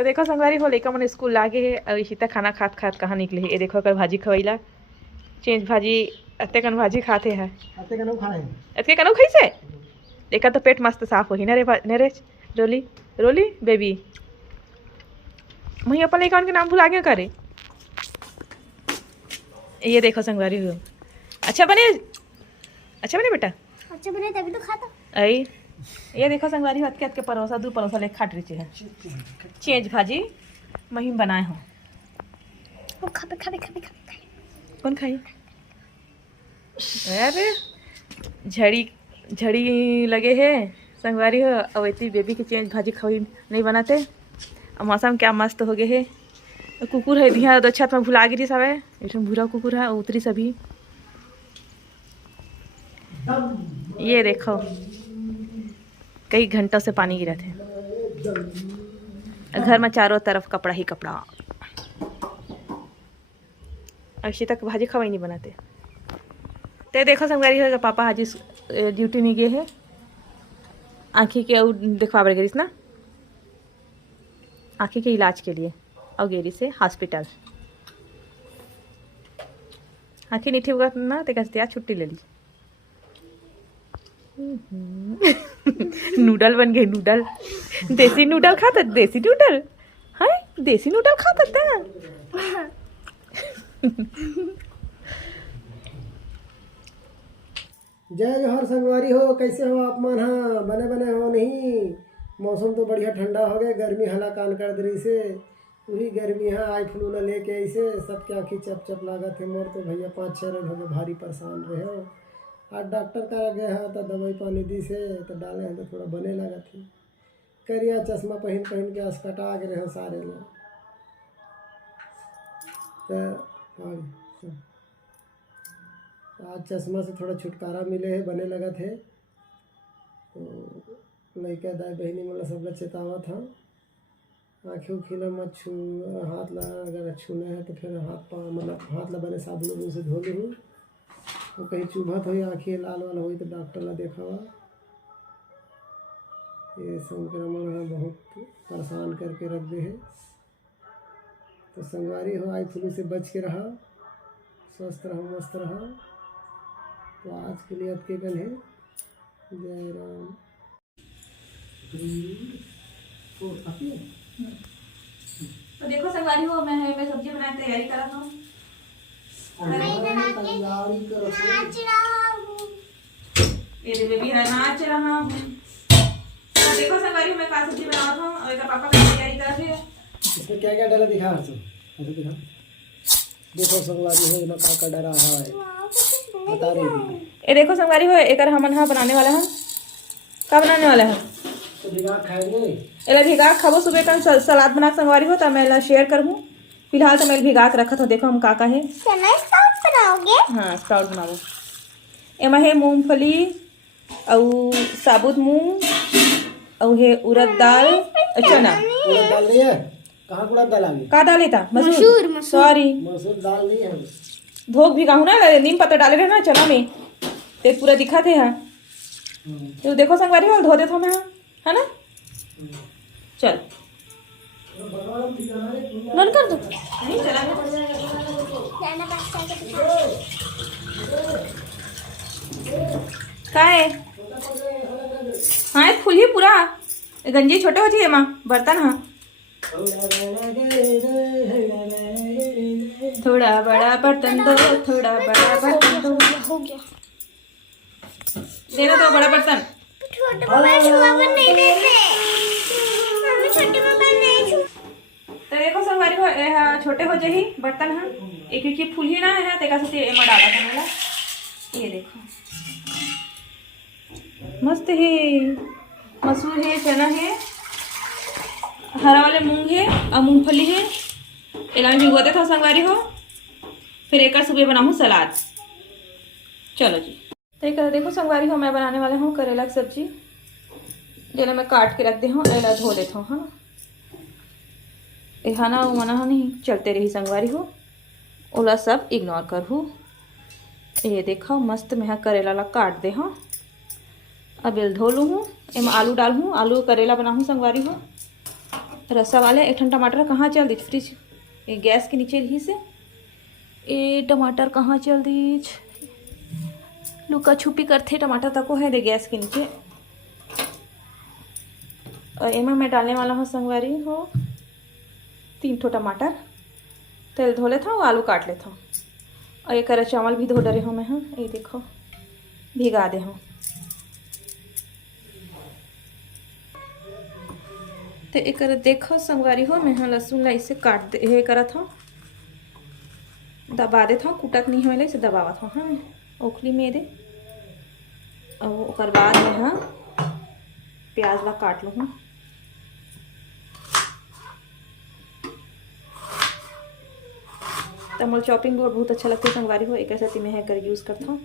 तो देखो संगवारी हो लेकर मन स्कूल लागे है और इसी तक खाना खात खात कहाँ निकले है। ये देखो कर भाजी खवैला चेंज भाजी अत्ते कन भाजी खाते हैं अत्ते कनो खाई से देखा तो पेट मस्त साफ होही ना रे रोली रोली बेबी वहीं अपन लेकर के नाम भुला गया करे। ये देखो संगवारी हो अच्छा बने बेटा अच्छा बने तभी तो खाता। आई ये देखो संगवारी हत के परोसा दू परोसा ले खाट रही है चेंज भाजी महीम बनाए हो खाबे कौन खाई अरे झड़ी लगे है संगवारी हो अवैती बेबी की चेंज भाजी खाई नहीं बनाते। और मौसम क्या मस्त हो गए है। कुकुर है धिया दो छत में भुला गिरी सब है एक भूरा कुकुर है उतरी सभी। ये देखो कई घंटों से पानी गिरा थे घर में चारों तरफ कपड़ा ही कपड़ा। अभी तक भाजी खवाई नहीं बनाते। तो देखो संगवारी होगा पापा हाजी ड्यूटी नहीं गए है आँखी के दिखवा गई ना आँखी के इलाज के लिए और गेरी से हॉस्पिटल आँखी नहीं ठीक होगा ना तो कहते छुट्टी ले ली। नूडल बन गए नूडल देसी नूडल खाता देसी नूडल हाँ देसी नूडल खाता था। जय जोहर संगवारी हो कैसे हो आप मन हाँ बने हो नहीं। मौसम तो बढ़िया ठंडा हो गया गर्मी हला कान कर दरी से पूरी गर्मी है आई फ्लू न लेके ऐसे सबके आँखी चप लागत है मोर तो भैया 5-6 रोज हो गए भारी परेशान रहे हो। आज डॉक्टर का गए हैं तो दवाई पानी दी से तो डाले हैं तो थोड़ा बने लगा थी करिया चश्मा पहन के अस्कटा गए हैं सारे लोग तो आज चश्मा से थोड़ा छुटकारा मिले है बने लगा थे। तो लड़का दाई बहनी मतलब सब लोग चेतावा था आँखें उखीला मत छू हाथ ला अगर छूना है तो फिर मतलब हाथ ला बने साबुन से धो लूँ तो कहीं चुभत हो आँखें लाल वाल हो तो डॉक्टर ला देखावा। ये संक्रमण है बहुत परेशान करके रख दे है। तो संगवारी हो आई फ्लू से बच के रहा स्वस्थ रहो मस्त रहा। तो आज के लिए आपके गण है जय राम। तो देखो संगवारी हो मैं सब्जी बनाने की तैयारी कर रहा हूँ। ये बेबी है नाच रहा हूँ। तो देखो संगवारी मैं का सब्जी बना रहा हूँ और एक पापा की तैयारी कर रहे हैं। इसमें क्या डाला दिखा ऐसे दिखा देखो संगवारी हो ना का डरा है बता रही। ये देखो संगवारी हो एक हमन हाँ बनाने वाला है क्या बनाने वाला है तो भिगा खाएंगे एला भिगा खाबो सुबह का सलाद बना संगवारी हो तो मैं ला शेयर करूँ। फिलहाल तो मैं भिगा के रखा था देखो हम काका है बनाओगे हाँ स्प्राउट बनाओ एमा है मूंगफली और साबुत मूंग और है उड़द दाल चना उड़द दाल नहीं है कहाँ उड़द दाल आ गई का डाले था मसूर सॉरी मसूर दाल नहीं है धोख भी कहूँ ना नीम पत्ता डाले रहे ना चना में तो पूरा दिखा थे हाँ तो देखो संगवारी हो धो देता मैं है ना चल बंद कर दो नहीं चला का है हाँ फुल ही पूरा गंजी छोटे हो चाहिए माँ बर्तन हाँ थोड़ा बड़ा बर्तन दो थोड़ा बड़ा बर्तन दो हो गया देना तो बड़ा बर्तन छोटे मोबाइल नहीं देते छोटे मोबाइल नहीं तो देखो संगवारी हो छोटे हो जाही बर्तन हाँ एक फूल ही ना है तेका से एमा डाला था मेला। ये देखो मस्त है मसूर है चना है हरा वाले मूंग है और मूंगफली है एला में भिगोते था संगवारी हो फिर एक सुबह बनाऊँ सलाद। चलो जी देखो संगवारी हो मैं बनाने वाला हूँ करेला की सब्जी जेला मैं काट के रख दे हूँ एला धो लेता हूँ हाँ एहाना मना नहीं चलते रही संगवारी हो ओला सब इग्नोर कर हूँ। ये देखो मस्त मैं करेला ला काट दे हाँ अब धो लूँ हूँ एम आलू डाल हूँ आलू करेला बना हूँ संगवारी हो। रसा वाले एक ठन टमाटर कहाँ चल दी फ्रिज ये गैस के नीचे रही से ए टमाटर कहाँ चल दी लुका छुपी करते टमाटर तको है दे गैस के नीचे। और एमा मैं डालने वाला हूँ संगवारी हो 3 ठो टमाटर तेल धो लेता हूँ आलू काट लेता हूँ और ये करे चावल भी धो डरे हूँ मैं। हाँ ये देखो भिगा दे हूँ तो एक देखो संगवारी हो मैं हाँ लहसुन ला इसे काट दे ये करत हूँ दबा देता हूँ कुटत नहीं होले इसे दबावत हूँ। हाँ ओखली में दे और ओकर बाद में हाँ प्याज ला काट लूँ। तो मोल चॉपिंग बोर्ड बहुत अच्छा लगता है संगवारी हो एक ऐसा मैं है कर यूज़ करता हूँ।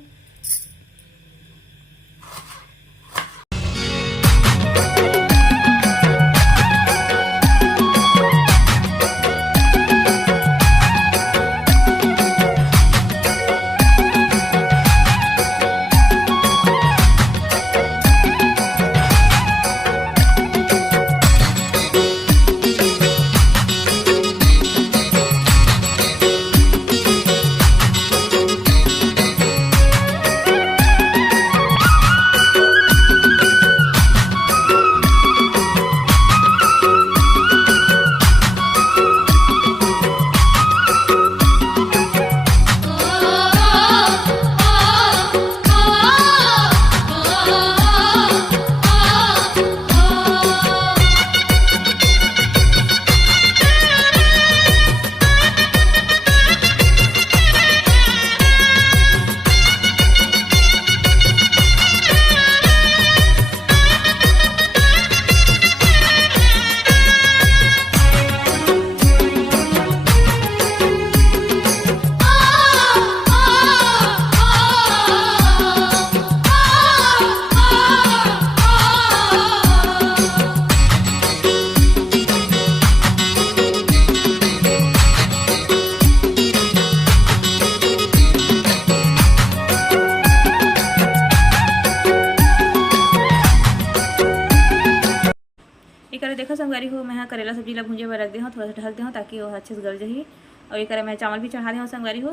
देखो संगवारी हो मैं करेला सब्जी ला भूंजे पर रख दे हूँ थोड़ा सा ढक दे हूँ ताकि वो अच्छे से गल जाइए। और ये करे मैं चावल भी चढ़ा दे हूँ संगवारी हो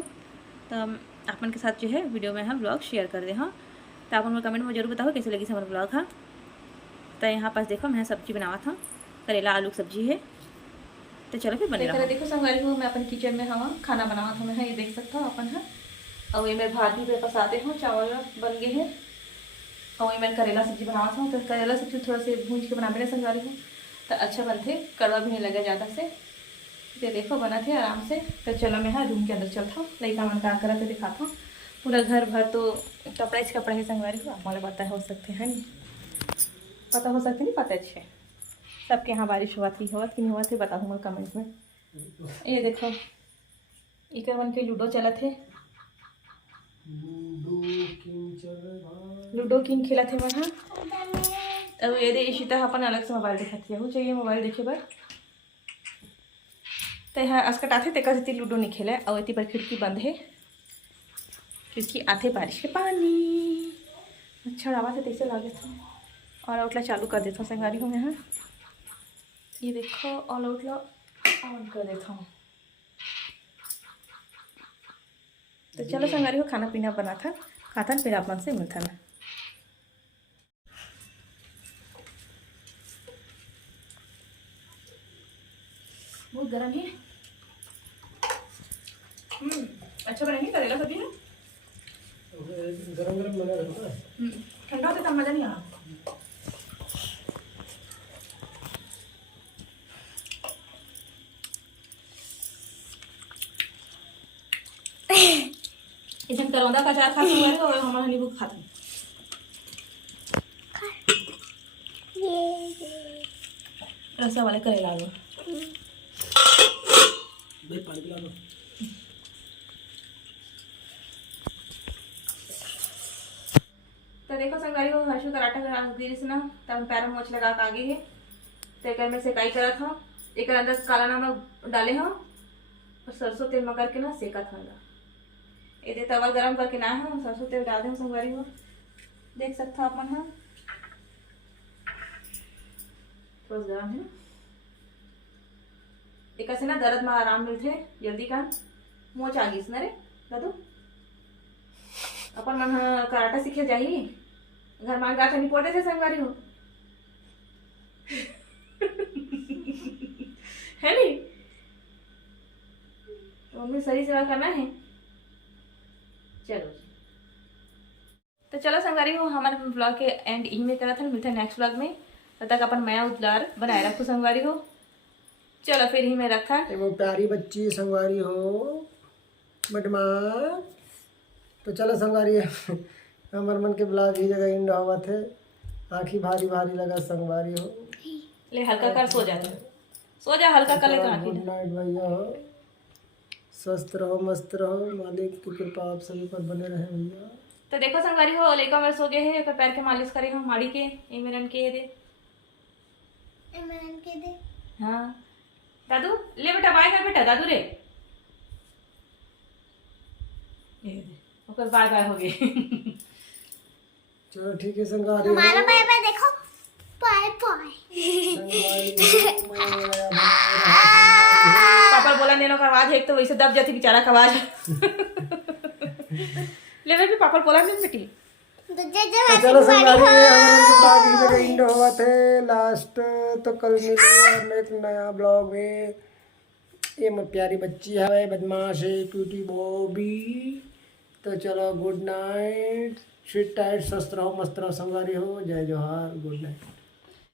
तो अपन के साथ जो है वीडियो में हम ब्लॉग शेयर कर दे हाँ। तो आप उनको कमेंट में जरूर बताओ कैसे लगी हमारा ब्लॉग। हाँ तो यहाँ पास देखो मैं सब्जी बनावा था करेला आलू सब्जी है तो चलो फिर बने रहा। देखो संगवारी हो मैं अपन किचन में हाँ खाना बनावा था मैं ये देख सकता हूँ अपन है। और ये मैं भात भी पसाते हूँ चावल बन गए हैं और मैं करेला सब्जी बनावा था तो करेला सब्जी थोड़ा से भूंज के बनाने संगवारी हूँ तो अच्छा बनते कड़वा भी नहीं लगा ज़्यादा से। ये देखो बना थे आराम से। तो चलो मैं हाँ रूम के अंदर चलता हूँ लड़का मन का करा तो दिखाता हूँ पूरा घर भर तो कपड़ा ही कपड़ा ही संगवारी हो हमारे पता हो सकते हैं नहीं पता हो सकते नहीं पता अच्छे सबके यहाँ बारिश हुआ थी कि नहीं हुआ थे बताऊँ मैं कमेंट में। ये देखो एक मन के लूडो चला थे लूडो किंग खेला थे मैं। अब ये दे इशिता अपन अलग से मोबाइल दिखाती है चाहिए मोबाइल देखे बर तो यहाँ अस्कट आते तेका से लूडो नहीं खेला और इतनी पर खिड़की बंद है क्योंकि आते बारिश के पानी अच्छा आवाज़ है तैसे लागे था। और आउटला चालू कर देता हूँ संगवारी हूँ यहाँ ये देखो ऑल आउटला ऑन कर देता हूँ। तो चलो संगवारी हो खाना पीना बना था खाता फिर आप मन से मिलता ना। बहुत गर्म है अच्छा बनेंगे करेला सब्जी है गरम गरम बना रहता ठंडा होता तब मज़ा नहीं आ इधर करौंदा का अचार खा सकते हो और हमारा नींबू खाते हैं। रसा वाले करेला लो पानी पिला लो। तो देखो संगवारी हो हर्षु कराटा करा गिरी से ना तब पैर में मोच लगा के आगे है तो एक में सेकाई करा था एक अंदर काला नमक डाले हो और सरसों तेल में करके ना सेका था ये तवा गरम करके ना है सरसों तेल डाल दें संगवारी हो देख सकते हो आप मन हाँ थोड़ा गरम है एक से ना दर्द में आराम मिलते जल्दी का मोच आ गई रे दादू अपन मन कराटा सीखे जाही घर में गाठ नहीं पड़ते थे संगवारी हो है नी मम्मी सही सेवा करना है। चलो तो चलो संगवारी हो हमारे ब्लॉग के एंड यही में करा था मिलता है नेक्स्ट ब्लॉग में। तब तक अपन नया उद्गार बनाए रखो संगवारी हो। चलो फिर ही में रखा वो प्यारी बच्ची संगवारी हो बदमाश। तो चलो संगवारी हमार मन के ब्लॉग ही जगह इंड हुआ थे आँखी भारी भारी लगा संगवारी हो। ले हल्का कर सो जा सो जा हल्का कर ले तो आँखी गुड नाइट भैया हो स्वस्थ रहो मस्त रहो मालिक की कृपा आप सभी पर बने रहे भैया। तो देखो संगवारी हो लेका मेरे सो गए हैं एक पैर के मालिश करे हो माड़ी के इमरन के दे इमरान के दे हाँ दादू ले बेटा बाय कर बेटा दादू रे ओकर बाय बाय हो गए। चलो ठीक है संगवारी हो। हमारा बाय बाय देखो बाय बाय पापा बोला नेनो का आवाज है एक तो वैसे दब जाती बेचारा का आवाज ले बेटी पापा बोला नहीं बेटी तो चलो संगवारी हमारे ब्लॉग ही जगह इंड हुआ थे लास्ट। तो कल मिलेंगे एक नया ब्लॉग में। ये मेरी प्यारी बच्ची है बदमाश है क्यूटी बॉबी। तो चलो गुड नाइट स्वीट टाइट स्वस्थ रहो मस्त रहो संगवारी हो जय जोहार गुड नाइट।